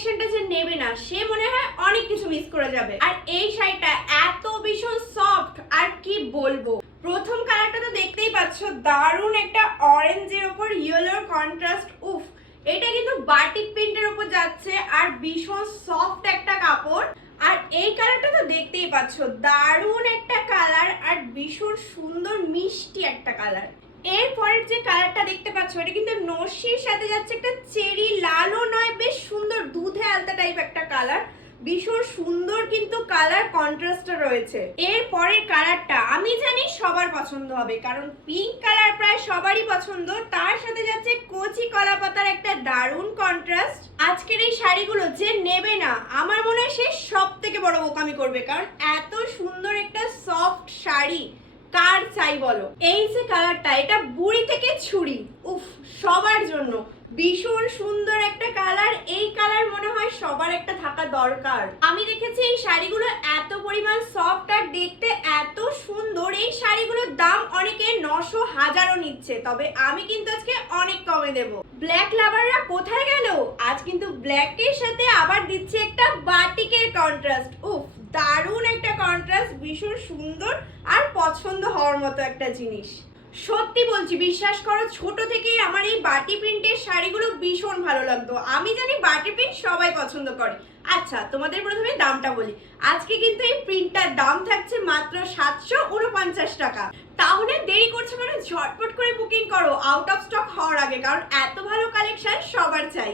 কালেকশনটা যে নেবে না সে মনে হয় অনেক কিছু মিস করে যাবে। আর এই শাড়িটা এত ভীষণ সফট আর কি বলবো। প্রথম কালারটা তো দেখতেই পাচ্ছ, দারুণ একটা অরেঞ্জের উপর ইয়েলোর কন্ট্রাস্ট। উফ, এটা কিন্তু বাটিক প্রিন্টের উপর যাচ্ছে আর ভীষণ সফট একটা কাপড়। আর এই কালারটা তো দেখতেই পাচ্ছ, দারুণ একটা কালার আর ভীষণ সুন্দর মিষ্টি একটা কালার। এরপরের যে কালারটা দেখতে পাচ্ছ এটা কিন্তু নস্যির সাথে যাচ্ছে একটা চেরি লালও নয়, বেশ সুন্দর দুধে আলতা টাইপ একটা কালার। ভীষণ সুন্দর কিন্তু কালার কন্ট্রাস্টটা রয়েছে। এর পরের কালারটা আমি জানি সবার পছন্দ হবে, কারণ পিঙ্ক কালার প্রায় সবারই পছন্দ। তার সাথে যাচ্ছে কচি কলা পাতার একটা দারুণ কন্ট্রাস্ট। আজকের এই শাড়িগুলো যে নেবে না আমার মনে হয় সে সব থেকে বড় বোকামি করবে, কারণ এত সুন্দর একটা সফট শাড়ি কার চাই বলো। এই যে কালারটা, এটা বুড়ি থেকে ছুরি, উফ, সবার জন্য ভীষণ সুন্দর একটা কালার। এই কালার মনে হয় সবার একটা থাকা দরকার। আমি দেখেছি এই শাড়িগুলো এত পরিমাণ সফট আর দেখতে এত সুন্দর। এই শাড়িগুলোর দাম অনেকে 900 1000ও নিচ্ছে, তবে আমি কিন্তু আজকে অনেক কমে দেব। ব্ল্যাক লাভাররা কোথায় গেল? আজ কিন্তু ব্ল্যাকের সাথে আবার দিচ্ছে একটা বাটিকের কন্ট্রাস্ট। উফ, দারুণ একটা কন্ট্রাস্ট, ভীষণ সুন্দর আর পছন্দ হওয়ার মতো একটা জিনিস। সত্যি বলছি, বিশ্বাস করো, ছোট থেকেই আমার এই বাটি প্রিন্টের শাড়িগুলো ভীষণ ভালো লাগতো। আমি জানি বাটি প্রিন্ট সবাই পছন্দ করে। আচ্ছা, তোমাদের প্রথমে দামটা বলি। আজকে কিন্তু এই প্রিন্টটার দাম থাকছে মাত্র 749 টাকা। তাহলে দেরি করছো মানে ঝটপট করে বুকিং করো আউট অফ স্টক হওয়ার আগে, কারণ এত ভালো কালেকশন সবার চাই।